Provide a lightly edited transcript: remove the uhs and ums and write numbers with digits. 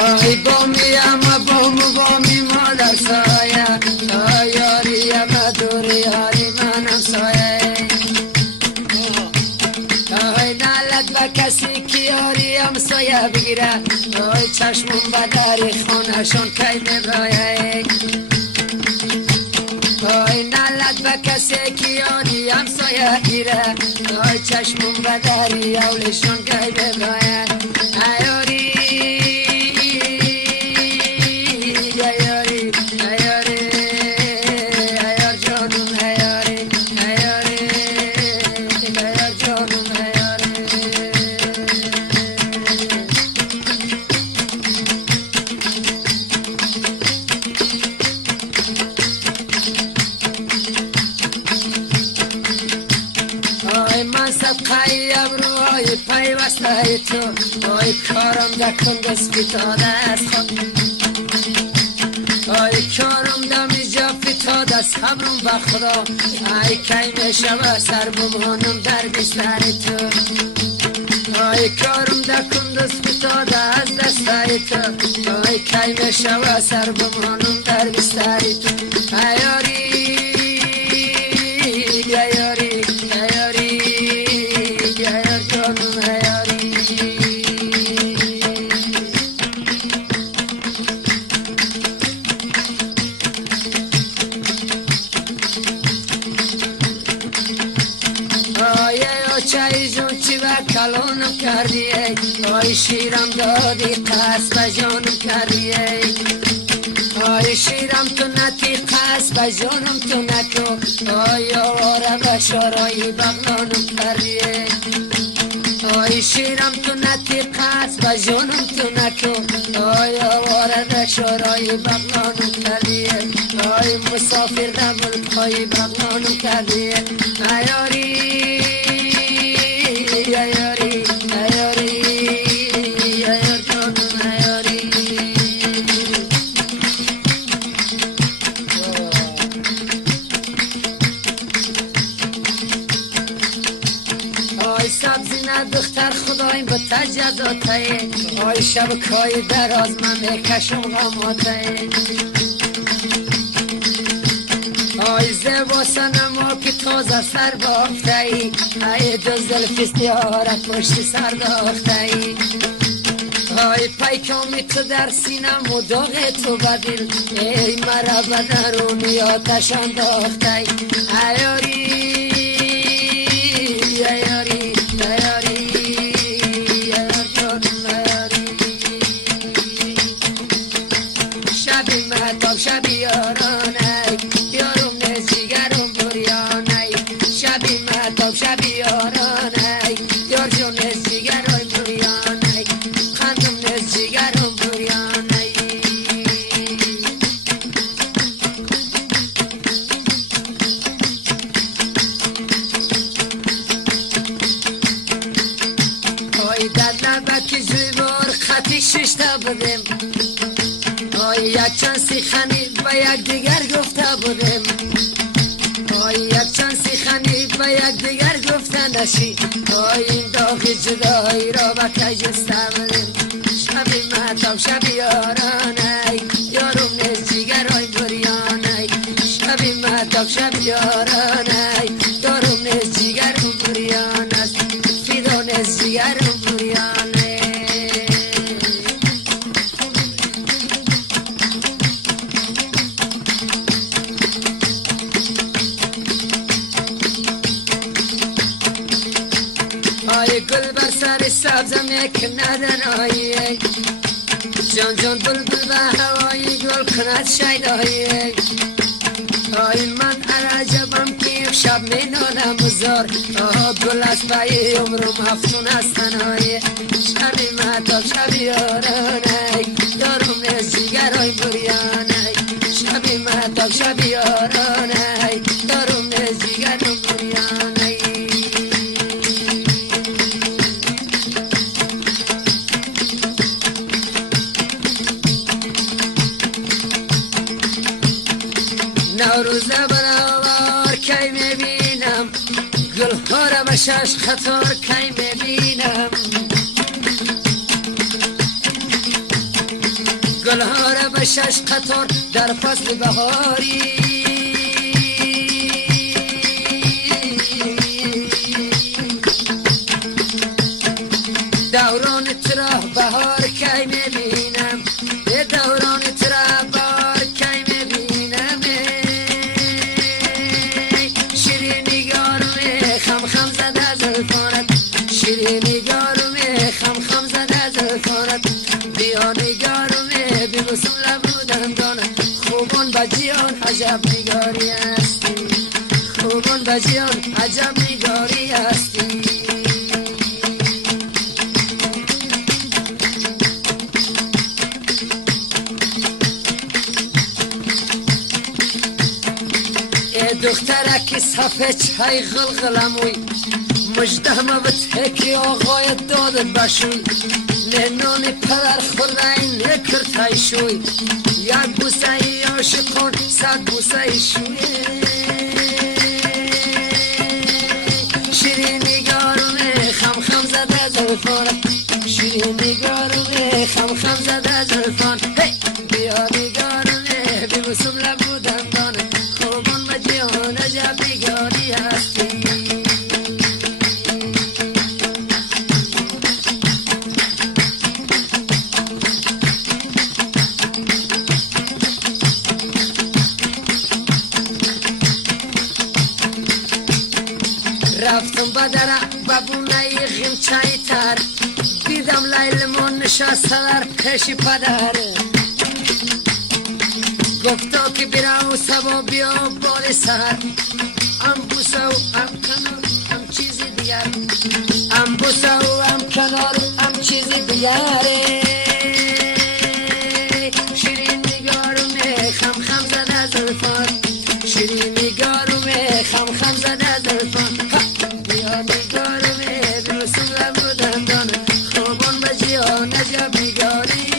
آی بامی اما بامی مادر سایه آی یاری اما دوری یاری منم سایه آی نالت با کسی که یاری هم سایه بگیره آی چشمون بداری خونشون کی میبرایه آی نالت با کسی که یاری هم سایه گیره آی چشمون بداری اولشون کی میبرایه آی ابروهای پیوسته تو آی کارم دکن دست فتاده از خود آی کارم دمی جا فتاده صبرم با خدا آی کی میشوه سر بمانم در بستر تو آی کارم دکن دست فتاده از دسته تو آی کی میشوه سر بمانم در بستر تو ایاری ایاری چای جون چی و کلونم کردی آی شیرم دادی قصب جانم کردی آی شیرم تو نتی قصب جانم تو نکو آی آواره بشارای بغلانم کردی آی شیرم تو نتی قصب جانم تو نکو آی آواره بشارای بغلانم کردی آی مسافر دبل پای بغلانم کردی ایاری ایاری ایاری ایار جانم ایاری آی سبزی نه دختر خدایم به تجداته آی شب کای دراز من میکشم غماته آی زیبا سنما که تازه سر باخته ای ای دو زلف استیارت پشت سر داخته ای آی پیکامی تو در سینم و داغ تو بدل ای مرا بدرونی آتش انداخته ای ایاری ایاری ایاری ایار جانم ایاری شبی مهتاب شبی یارانه شبی مهتاب شبی یارانه یار جون از جگرای بریانه خندم از جگرم بریانه آی در لبک زیبار خطی ششته بودم آی یک چند سیخنی به یک دیگر گفته بودم آی یک چند سیخنی به یک دیگر گفته نشی آی این داغ جدایی را به کجسته بودم شبی مهتاب شبی یارانه یارم نیز جگرای بریانه شبی مهتاب شبی یارانه یارم نیز جگرم بریانه فیدا نیز جگرم بریانه آی گل بر سر سبزم یک ندن آی جان جان بلبل به هوای گل کند شیدایی آی من عجبم که یک شب می نالم بزار گل از پای عمرم هفتون از تنهایی شبی مهتاب شبی یارانه یارم نیز جگرای بریانه شبی مهتاب شبی یارانه یارم نیز جگرم بریانه نوروز برابر کی میبینم گل ها را به شش خطار کی میبینم گلها را به شش خطار در فصل بهاری دوران ترا بهار کی میبینم دوران ترا بهار کی میبینم شیرینی گارم خم خم زده زلفانت شیرینی گارم خم خم زده زلفانت بیا نگارم ببوسم لب دندانت خوبان بجیان عجب نگاری هستی خوبان بجیان عجب نگاری هستی دخترک صفحه چای غلغلموی مجده ما بتهکی آقای دادت بشوی نهنان پدر خورده این نکرتای شوی یک بوسه ای عاشقان صد بوسه ای شوی شیرینی گارم خم خم زده زلفان شیرینی گارم خم خم زده زلفان بیا نگارم ببوسم لب دندانه خوبان بجیان عجب نگاری هستی رفتم بدره ببونه غیم چای تر دیدم لیلمون نشسته در پیش پدر گفتا که برا سبا بیا بال سر ام بوسه و ام کنار ام چیزی دیگر ام بوسه و ام کنار ام چیزی دیگر شیرین نگارم خم خم زده زلفان شیرین نگارم خم خم زده زلفان بیا نگارم ببوسم لب دندان خوبان بجیان عجب نگاری